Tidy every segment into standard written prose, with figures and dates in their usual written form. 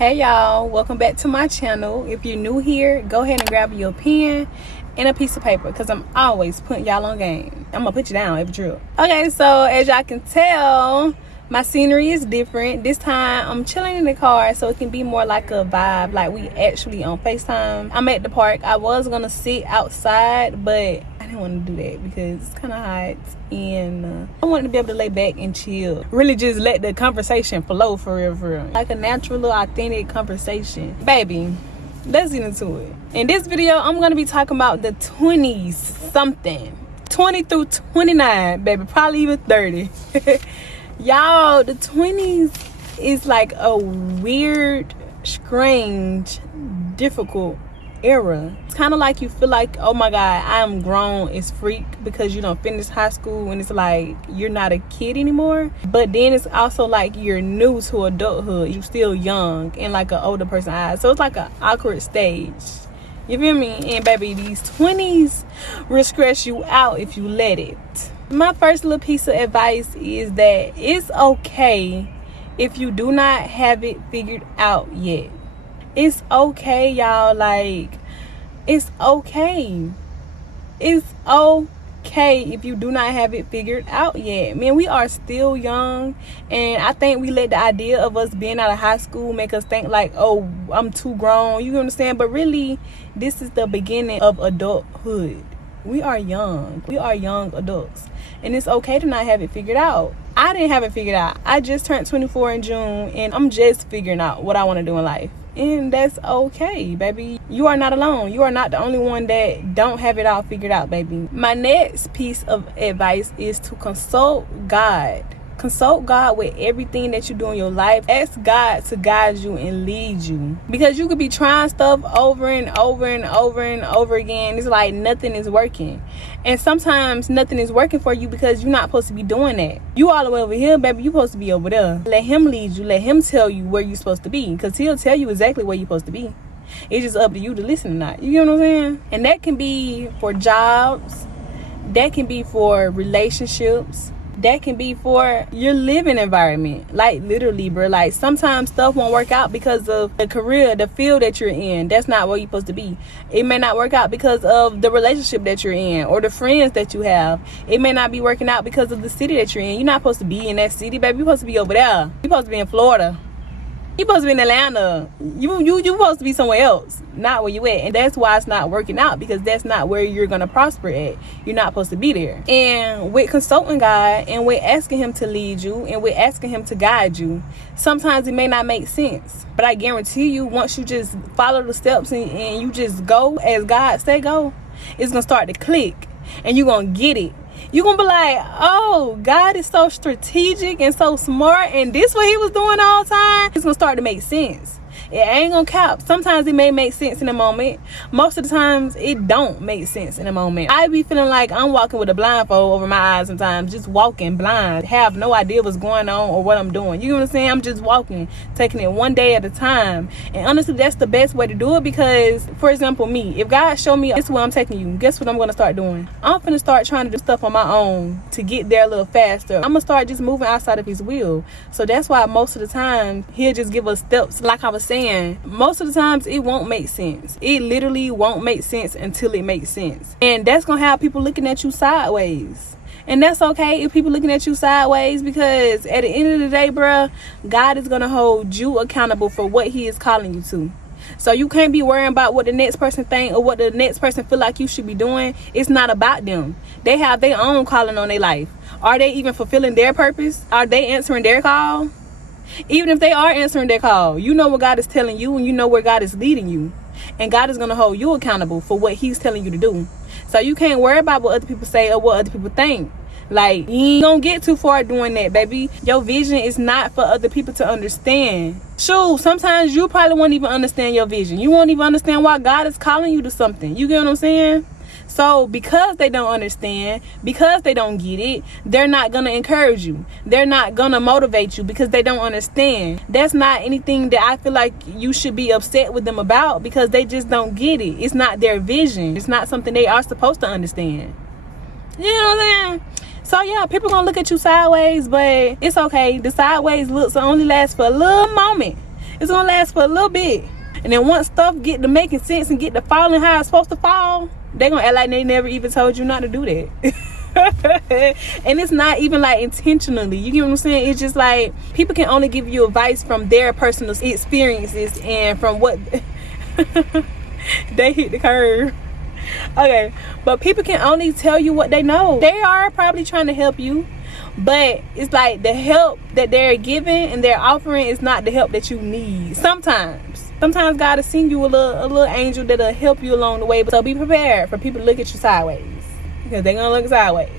Hey y'all, welcome back to my channel. If you're new here, go ahead and grab your pen and a piece of paper because I'm always putting y'all on game. I'm gonna put you down every drill. Okay, so as y'all can tell, my scenery is different. This time I'm chilling in the car so it can be more like a vibe, like we actually on FaceTime. I'm at the park. I was gonna sit outside, but I didn't want to do that because it's kind of hot and I wanted to be able to lay back and chill, really just let the conversation flow for real, like a natural little authentic conversation. Baby, let's get into it. In this video I'm going to be talking about the 20s something, 20 through 29, baby, probably even 30. Y'all, the 20s is like a weird, strange, difficult era. It's kind of like you feel like, oh my god, I am grown as freak because you don't finish high school and it's like you're not a kid anymore. But then it's also like you're new to adulthood, you still young in like an older person's eyes, so it's like an awkward stage. You feel me? And baby, these 20s will stress you out if you let it. My first little piece of advice is that it's okay if you do not have it figured out yet. It's okay, y'all. Like, it's okay. It's okay if you do not have it figured out yet. Man, we are still young, and I think we let the idea of us being out of high school make us think like, oh, I'm too grown. You understand? But really, this is the beginning of adulthood. We are young. We are young adults, and it's okay to not have it figured out. I didn't have it figured out. I just turned 24 in June, and I'm just figuring out what I want to do in life. And that's okay, baby. You are not alone. You are not the only one that don't have it all figured out, baby. My next piece of advice is to consult God. Consult God with everything that you do in your life. Ask God to guide you and lead you. Because you could be trying stuff over and over and over and over again. It's like nothing is working. And sometimes nothing is working for you because you're not supposed to be doing that. You all the way over here, baby. You're supposed to be over there. Let him lead you. Let him tell you where you're supposed to be. Because he'll tell you exactly where you're supposed to be. It's just up to you to listen or not. You get what I'm saying? And that can be for jobs. That can be for relationships. That can be for your living environment. Like literally, bro, like sometimes stuff won't work out because of the career, the field that you're in. That's not where you're supposed to be. It may not work out because of the relationship that you're in or the friends that you have. It may not be working out because of the city that you're in. You're not supposed to be in that city, baby. You're supposed to be over there. You're supposed to be in Florida. You're supposed to be in Atlanta. You supposed to be somewhere else, not where you at. And that's why it's not working out, because that's not where you're gonna prosper at. You're not supposed to be there. And with consulting God and with asking him to lead you and with asking him to guide you, sometimes it may not make sense. But I guarantee you, once you just follow the steps and you just go as God say go, it's gonna start to click and you're gonna get it. You're gonna be like, oh, God is so strategic and so smart, and this what he was doing all the time. It's gonna start to make sense. It ain't gonna cap. Sometimes it may make sense in a moment. Most of the times it don't make sense in a moment. I be feeling like I'm walking with a blindfold over my eyes sometimes, just walking blind, have no idea what's going on or what I'm doing. You know what I'm saying? I'm just walking, taking it one day at a time. And honestly, that's the best way to do it, because for example, me, if God show me this is where I'm taking you, guess what I'm gonna start doing? I'm gonna start trying to do stuff on my own to get there a little faster. I'm gonna start just moving outside of his will. So that's why most of the time he'll just give us steps. Like I was saying, most of the times it won't make sense. It literally won't make sense until it makes sense. And that's gonna have people looking at you sideways. And that's okay if people looking at you sideways, because at the end of the day, bruh, God is gonna hold you accountable for what he is calling you to. So you can't be worrying about what the next person think or what the next person feel like you should be doing. It's not about them. They have their own calling on their life. Are they even fulfilling their purpose? Are they answering their call? Even if they are answering their call, you know what God is telling you and you know where God is leading you. And God is going to hold you accountable for what he's telling you to do. So you can't worry about what other people say or what other people think. Like, you ain't gonna get too far doing that, baby. Your vision is not for other people to understand. Shoot, sometimes you probably won't even understand your vision. You won't even understand why God is calling you to something. You get what I'm saying? So because they don't understand, because they don't get it, they're not going to encourage you. They're not going to motivate you because they don't understand. That's not anything that I feel like you should be upset with them about, because they just don't get it. It's not their vision. It's not something they are supposed to understand. You know what I'm saying? So yeah, people gonna look at you sideways, but it's okay. The sideways looks only last for a little moment. It's gonna last for a little bit. And then once stuff get to making sense and get to falling how it's supposed to fall, they gonna act like they never even told you not to do that. And it's not even like intentionally, you get what I'm saying? It's just like people can only give you advice from their personal experiences and from what they hit the curve. Okay, but people can only tell you what they know. They are probably trying to help you, but it's like the help that they're giving and they're offering is not the help that you need. Sometimes God will send you a little angel that'll help you along the way. So be prepared for people to look at you sideways, because they're gonna look sideways,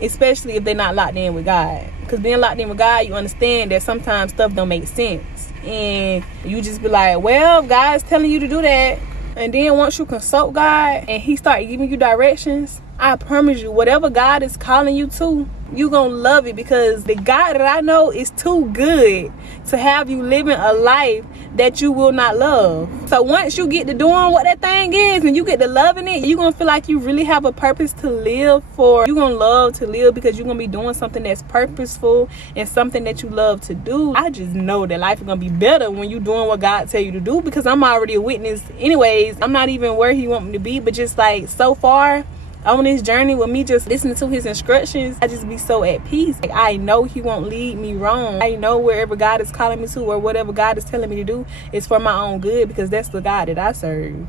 especially if they're not locked in with God. Because being locked in with God, you understand that sometimes stuff don't make sense, and you just be like, well, God's telling you to do that. And then once you consult God and he start giving you directions, I promise you, whatever God is calling you to, you gonna love it, because the God that I know is too good to have you living a life that you will not love. So once you get to doing what that thing is and you get to loving it, you're gonna feel like you really have a purpose to live for. You're gonna love to live because you're gonna be doing something that's purposeful and something that you love to do. I just know that life is gonna be better when you're doing what God tell you to do, because I'm already a witness anyways. I'm not even where he want me to be, but just like so far on this journey with me just listening to his instructions, I just be so at peace. Like, I know he won't lead me wrong. I know wherever God is calling me to, or whatever God is telling me to do, is for my own good, because that's the God that I serve.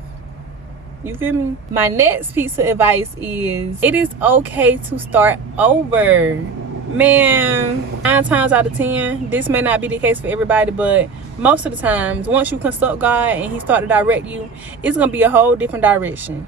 You feel me? My next piece of advice is, it is okay to start over. Man, 9 times out of 10, this may not be the case for everybody, but most of the times, once you consult God and he start to direct you, it's gonna be a whole different direction.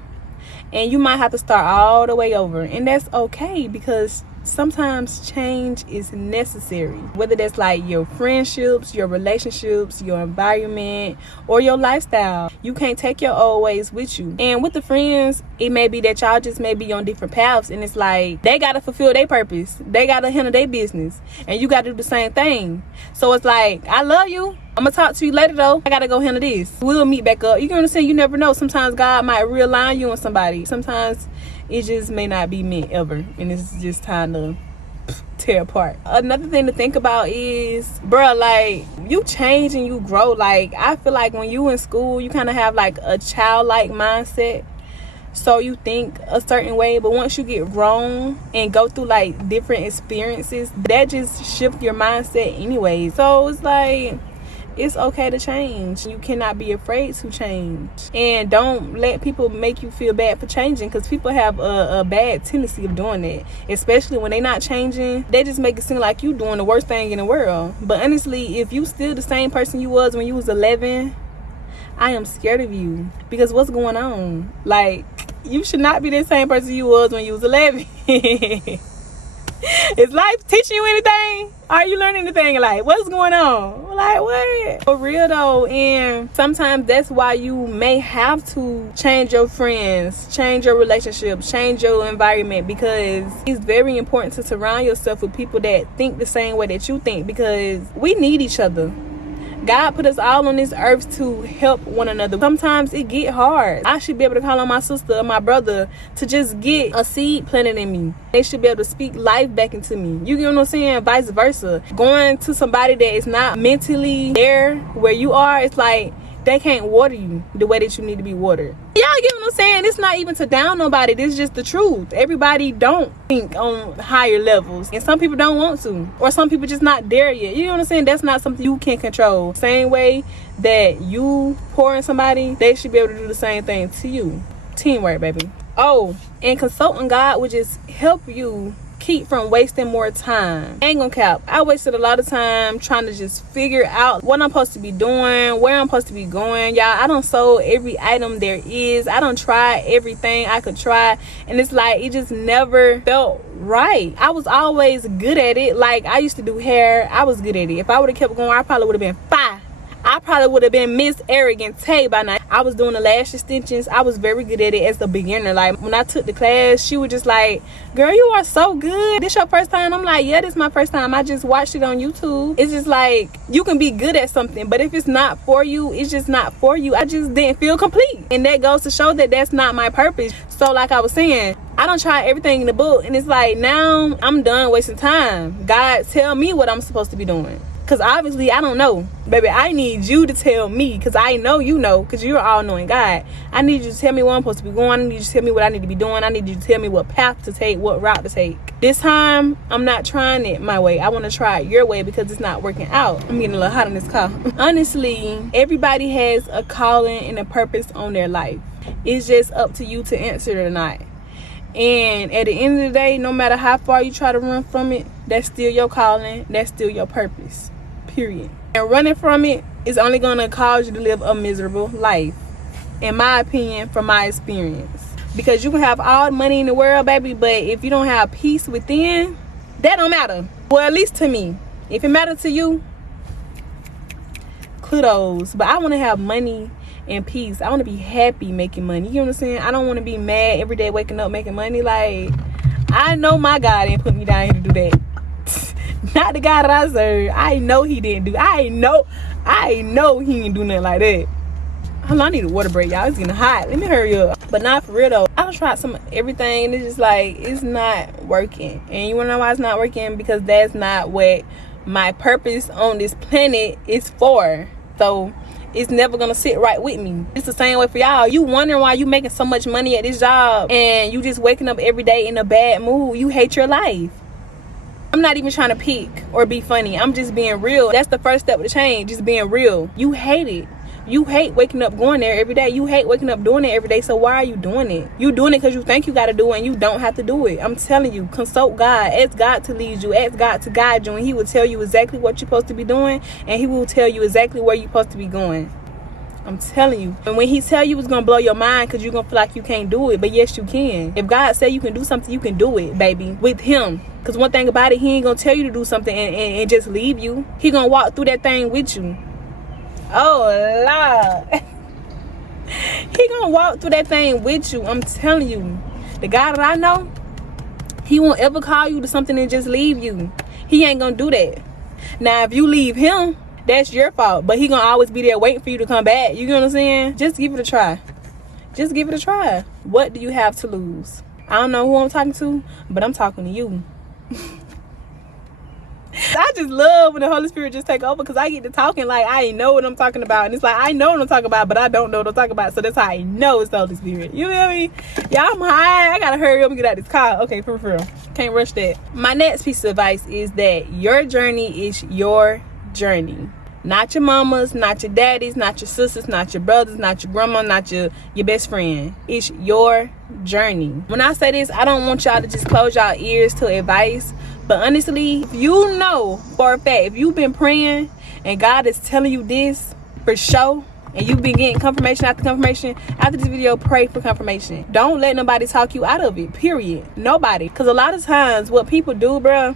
And you might have to start all the way over. And that's okay, because sometimes change is necessary. Whether that's like your friendships, your relationships, your environment, or your lifestyle. You can't take your old ways with you. And with the friends, it may be that y'all just may be on different paths. And it's like, they got to fulfill their purpose. They got to handle their business. And you got to do the same thing. So it's like, I love you. I'm gonna talk to you later though. I gotta go handle this. We'll meet back up. You can understand, you never know. Sometimes God might realign you on somebody. Sometimes it just may not be meant ever, and it's just time to tear apart. Another thing to think about is, bruh, like, you change and you grow. Like, I feel like when you in school, you kind of have like a childlike mindset. So you think a certain way, but once you get grown and go through like different experiences, that just shift your mindset anyway. So it's like, it's okay to change. You cannot be afraid to change. And don't let people make you feel bad for changing, because people have a bad tendency of doing that. Especially when they're not changing. They just make it seem like you doing the worst thing in the world. But honestly, if you still the same person you was when you was 11, I am scared of you. Because what's going on? Like, you should not be the same person you was when you was 11. Is life teaching you anything? Are you learning anything? Like, what's going on? Like, what? For real though. And sometimes that's why you may have to change your friends, change your relationships, change your environment, because it's very important to surround yourself with people that think the same way that you think, because we need each other. God put us all on this earth to help one another. Sometimes it get hard. I should be able to call on my sister or my brother to just get a seed planted in me. They should be able to speak life back into me. You get what I'm saying? Vice versa. Going to somebody that is not mentally there where you are, it's like they can't water you the way that you need to be watered. Y'all get what I'm saying? It's not even to down nobody. This is just the truth. Everybody don't think on higher levels, and some people don't want to, or some people just not there yet. You know what I'm saying? That's not something you can control. Same way that you pour in somebody, they should be able to do the same thing to you. Teamwork, baby. Oh, and consulting God would just help you keep from wasting more time. Ain't gonna cap, I wasted a lot of time trying to just figure out what I'm supposed to be doing, where I'm supposed to be going. Y'all, I done sold every item there is. I done tried everything I could try, and it's like, it just never felt right. I was always good at it. Like, I used to do hair. I was good at it. If I would have kept going, I probably would have been 5. I probably would have been Miss Arrogante by now. I was doing the lash extensions. I was very good at it as a beginner. Like, when I took the class, she was just like, girl, you are so good. This your first time? I'm like, yeah, this is my first time. I just watched it on YouTube. It's just like, you can be good at something, but if it's not for you, it's just not for you. I just didn't feel complete. And that goes to show that that's not my purpose. So like I was saying, I don't try everything in the book, and it's like, now I'm done wasting time. God, tell me what I'm supposed to be doing. Because obviously I don't know. Baby, I need you to tell me, because I know you know, because you're all-knowing God. I need you to tell me where I'm supposed to be going. I need you to tell me what I need to be doing. I need you to tell me what path to take, what route to take. This time, I'm not trying it my way. I want to try it your way because it's not working out. I'm getting a little hot in this car. Honestly, everybody has a calling and a purpose on their life. It's just up to you to answer it or not. And at the end of the day, no matter how far you try to run from it, that's still your calling. That's still your purpose. Period. And running from it is only going to cause you to live a miserable life, in my opinion, from my experience. Because you can have all the money in the world, baby, but if you don't have peace within, that don't matter. Well, at least to me. If it matters to you, kudos. But I want to have money and peace. I want to be happy making money. You know what I'm saying? I don't want to be mad every day waking up making money. Like, I know my God didn't put me down here to do that. Not the God that I serve. I know he didn't do. I know he ain't do nothing like that. Hold on, I need a water break, y'all. It's getting hot. Let me hurry up. But not for real though. I've tried everything and it's just like, it's not working. And you wanna know why it's not working? Because that's not what my purpose on this planet is for. So it's never gonna sit right with me. It's the same way for y'all. You wondering why you making so much money at this job and you just waking up every day in a bad mood. You hate your life. I'm not even trying to pick or be funny. I'm just being real. That's the first step of the change, just being real. You hate it. You hate waking up going there every day. You hate waking up doing it every day. So why are you doing it? You doing it because you think you got to do it and you don't have to do it. I'm telling you, consult God. Ask God to lead you. Ask God to guide you, and he will tell you exactly what you're supposed to be doing, and he will tell you exactly where you're supposed to be going. I'm telling you. And when he tell you, it's going to blow your mind because you're going to feel like you can't do it. But yes, you can. If God say you can do something, you can do it, baby, with him. Because one thing about it, he ain't going to tell you to do something and just leave you. He going to walk through that thing with you. Oh, Lord. He going to walk through that thing with you. I'm telling you. The God that I know, he won't ever call you to something and just leave you. He ain't going to do that. Now, if you leave him, that's your fault, but he gonna always be there waiting for you to come back. You know what I'm saying? Just give it a try. Just give it a try. What do you have to lose? I don't know who I'm talking to, but I'm talking to you. I just love when the Holy Spirit just take over, because I get to talking like I know what I'm talking about. And it's like I know what I'm talking about, but I don't know what I'm talking about. So that's how I know it's the Holy Spirit. You feel me? Y'all, I'm high. I gotta hurry up and get out of this car. Okay, for real. Can't rush that. My next piece of advice is that your journey is your journey. Not your mamas, not your daddies, not your sisters, not your brothers, not your grandma, not your best friend. It's your journey. When I say this, I don't want y'all to just close y'all ears to advice. But honestly, if you know for a fact, if you've been praying and God is telling you this for sure, and you've been getting confirmation after confirmation, after this video, pray for confirmation. Don't let nobody talk you out of it, period. Nobody. Because a lot of times what people do, bruh,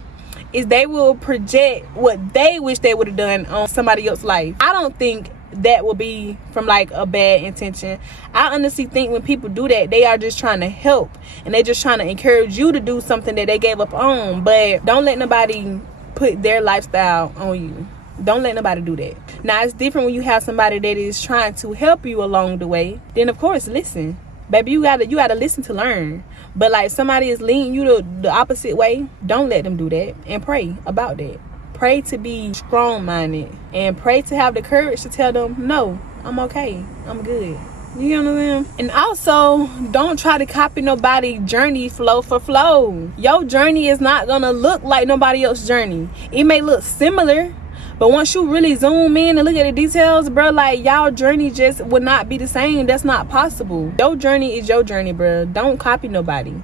is they will project what they wish they would have done on somebody else's life. I don't think that will be from like a bad intention. I honestly think when people do that, they are just trying to help, and they're just trying to encourage you to do something that they gave up on. But don't let nobody put their lifestyle on you. Don't let nobody do that. Now, it's different when you have somebody that is trying to help you along the way. Then of course, listen. Baby, you gotta listen to learn. But like somebody is leading you the opposite way, don't let them do that, and pray about that. Pray to be strong-minded, and pray to have the courage to tell them, no, I'm okay, I'm good. You know what I'm saying? And also, don't try to copy nobody's journey flow for flow. Your journey is not gonna look like nobody else's journey. It may look similar, but once you really zoom in and look at the details, bro, like y'all journey just would not be the same. That's not possible. Your journey is your journey, bro. Don't copy nobody.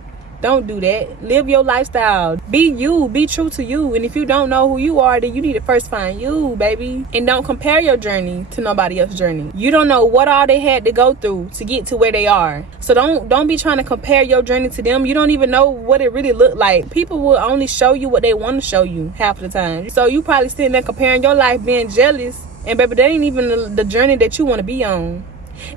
Don't do that. Live your lifestyle. Be you. Be true to you. And if you don't know who you are, then you need to first find you, baby. And don't compare your journey to nobody else's journey. You don't know what all they had to go through to get to where they are. So don't be trying to compare your journey to them. You don't even know what it really looked like. People will only show you what they want to show you half the time. So you probably sitting there comparing your life, being jealous. And baby, that ain't even the journey that you want to be on.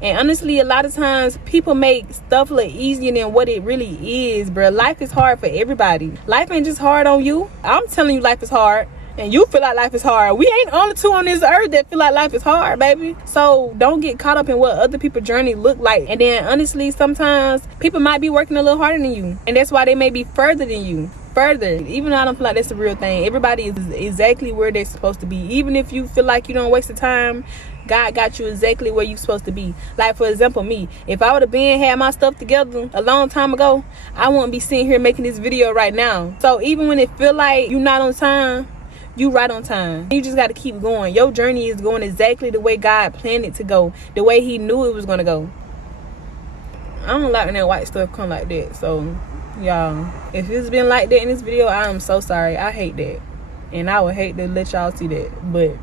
And honestly, a lot of times people make stuff look easier than what it really is, bro. Life is hard for everybody. Life ain't just hard on you. I'm telling you, life is hard, and you feel like life is hard. We ain't only two on this earth that feel like life is hard, baby. So don't get caught up in what other people's journey look like. And then honestly, sometimes people might be working a little harder than you, and that's why they may be further than you, further. Even though I don't feel like that's the real thing, everybody is exactly where they're supposed to be. Even if you feel like you don't waste the time, God got you exactly where you're supposed to be. Like, for example, me, if I would have had my stuff together a long time ago, I wouldn't be sitting here making this video right now. So even when it feel like you're not on time, you right on time. You just got to keep going. Your journey is going exactly the way God planned it to go, the way he knew it was going to go. I don't like when that white stuff come like that. So y'all, if it's been like that in this video, I am so sorry. I hate that, and I would hate to let y'all see that, but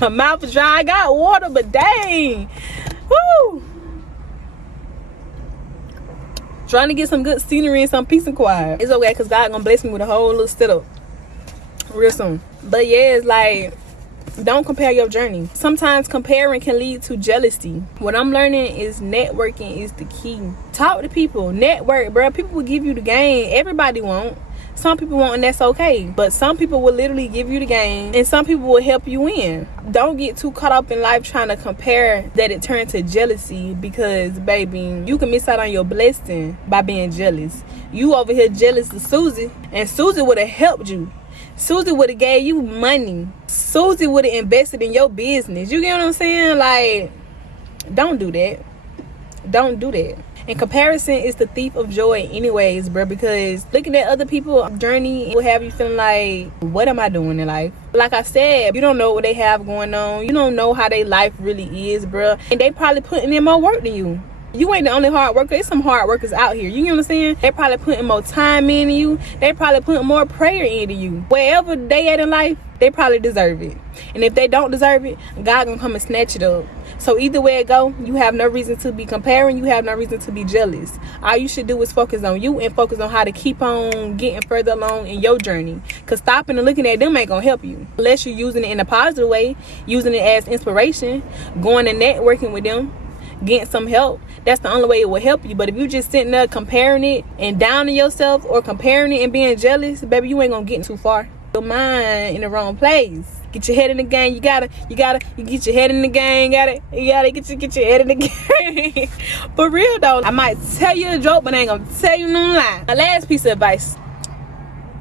my mouth is dry. I got water, but dang, woo, trying to get some good scenery and some peace and quiet. It's okay, because God gonna bless me with a whole little setup real soon. But yeah, it's like, don't compare your journey. Sometimes comparing can lead to jealousy. What I'm learning is networking is the key. Talk to people, network, bro. People will give you the game. Everybody won't. Some people won't, and that's okay. But some people will literally give you the game, and some people will help you win. Don't get too caught up in life trying to compare that it turns to jealousy, because baby, you can miss out on your blessing by being jealous. You over here jealous of Susie, and Susie would have helped you. Susie would have gave you money. Susie would have invested in your business. You get what I'm saying? Like, don't do that. Don't do that. And comparison is the thief of joy anyways, bro, because looking at other people's journey will have you feeling like, what am I doing in life? Like I said, you don't know what they have going on. You don't know how their life really is, bro. And they probably putting in more work than you. You ain't the only hard worker. There's some hard workers out here. You know what I'm saying? They probably putting more time into you. They probably putting more prayer into you. Wherever they at in life, they probably deserve it. And if they don't deserve it, God gonna come and snatch it up. So either way it go, you have no reason to be comparing. You have no reason to be jealous. All you should do is focus on you and focus on how to keep on getting further along in your journey. Because stopping and looking at them ain't gonna help you. Unless you're using it in a positive way, using it as inspiration, going and networking with them, getting some help. That's the only way it will help you. But if you just sitting there comparing it and downing yourself, or comparing it and being jealous, baby, you ain't gonna get too far. Your mind in the wrong place. Get your head in the game. You get your head in the game. You gotta get your head in the game. For real though, I might tell you a joke, but I ain't gonna tell you no lie. My last piece of advice,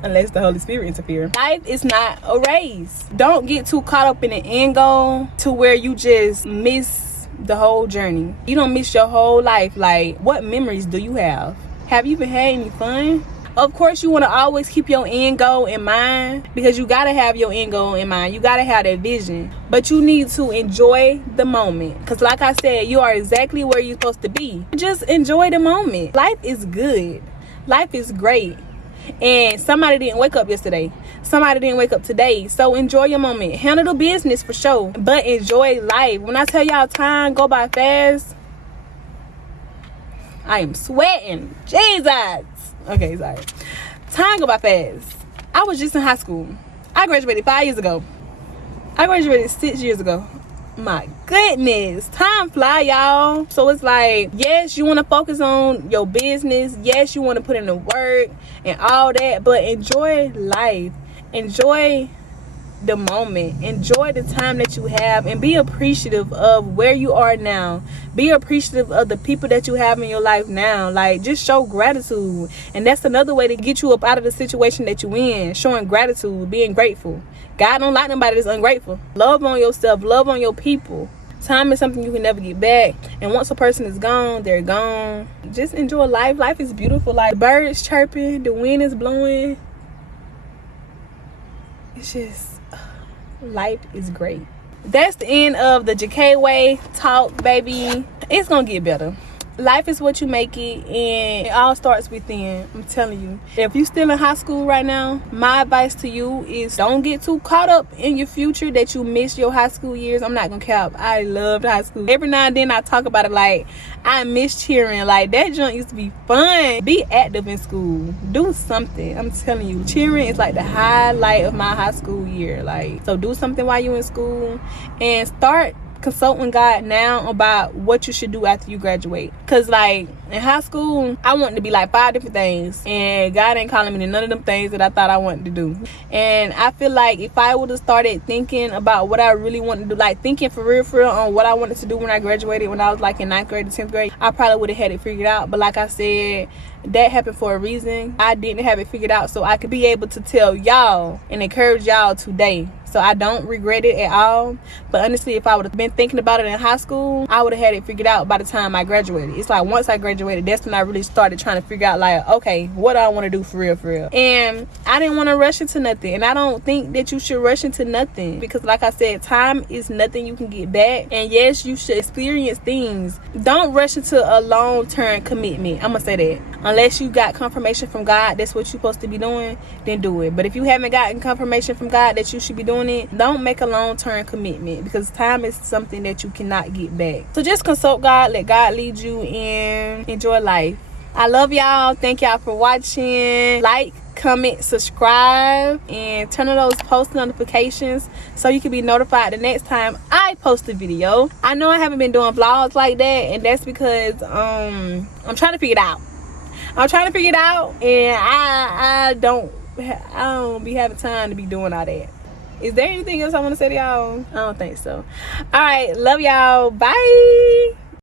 unless the Holy Spirit interferes, life is not a race. Don't get too caught up in the end goal to where you just miss the whole journey. You don't miss your whole life. Like, what memories do you have? Have you been having any fun? Of course, you want to always keep your end goal in mind, because you got to have your end goal in mind. You got to have that vision. But you need to enjoy the moment. Because like I said, you are exactly where you're supposed to be. Just enjoy the moment. Life is good. Life is great. And somebody didn't wake up yesterday. Somebody didn't wake up today. So enjoy your moment. Handle the business for sure, but enjoy life. When I tell y'all time go by fast, I am sweating. Jesus. Okay, sorry. Time go by fast. I was just in high school. I graduated 5 years ago. I graduated 6 years ago. My goodness, time fly, y'all. So it's like, yes, you want to focus on your business. Yes, you want to put in the work and all that, but enjoy life. Enjoy the moment. Enjoy the time that you have, and be appreciative of where you are now. Be appreciative of the people that you have in your life now. Like, just show gratitude. And that's another way to get you up out of the situation that you in. Showing gratitude, being grateful. God don't like nobody that's ungrateful. Love on yourself, love on your people. Time is something you can never get back, and once a person is gone, they're gone. Just enjoy life. Life is beautiful. Like, the birds chirping, the wind is blowing. It's just, life is great. That's the end of the JK way talk, baby. It's gonna get better. Life is what you make it, and it all starts within. I'm telling you. If you're still in high school right now, my advice to you is don't get too caught up in your future that you miss your high school years. I'm not gonna cap. I loved high school. Every now and then I talk about it, like, I miss cheering. Like, that junk used to be fun. Be active in school. Do something. I'm telling you, cheering is like the highlight of my high school year. Like, so do something while you're in school, and start consulting God now about what you should do after you graduate. Because like in high school, I wanted to be like 5 different things, and God ain't calling me to none of them things that I thought I wanted to do. And I feel like if I would have started thinking about what I really wanted to do, like thinking for real on what I wanted to do when I graduated, when I was like in 9th grade or 10th grade, I probably would have had it figured out. But like I said, that happened for a reason. I didn't have it figured out so I could be able to tell y'all and encourage y'all today. So I don't regret it at all. But honestly, if I would have been thinking about it in high school, I would have had it figured out by the time I graduated. It's like once I graduated, that's when I really started trying to figure out like, okay, what do I want to do for real? And I didn't want to rush into nothing. And I don't think that you should rush into nothing, because like I said, time is nothing you can get back. And yes, you should experience things. Don't rush into a long-term commitment. I'm gonna say that. Unless you got confirmation from God that's what you're supposed to be doing, then do it. But if you haven't gotten confirmation from God that you should be doing it, don't make a long-term commitment, because time is something that you cannot get back. So just consult God, let God lead you, and enjoy life. I love y'all. Thank y'all for watching. Like, comment, subscribe, and turn on those post notifications so you can be notified the next time I post a video. I know I haven't been doing vlogs like that, and that's because I'm trying to figure it out. And I don't be having time to be doing all that. Is there anything else I want to say to y'all? I don't think so. All right, love y'all. Bye.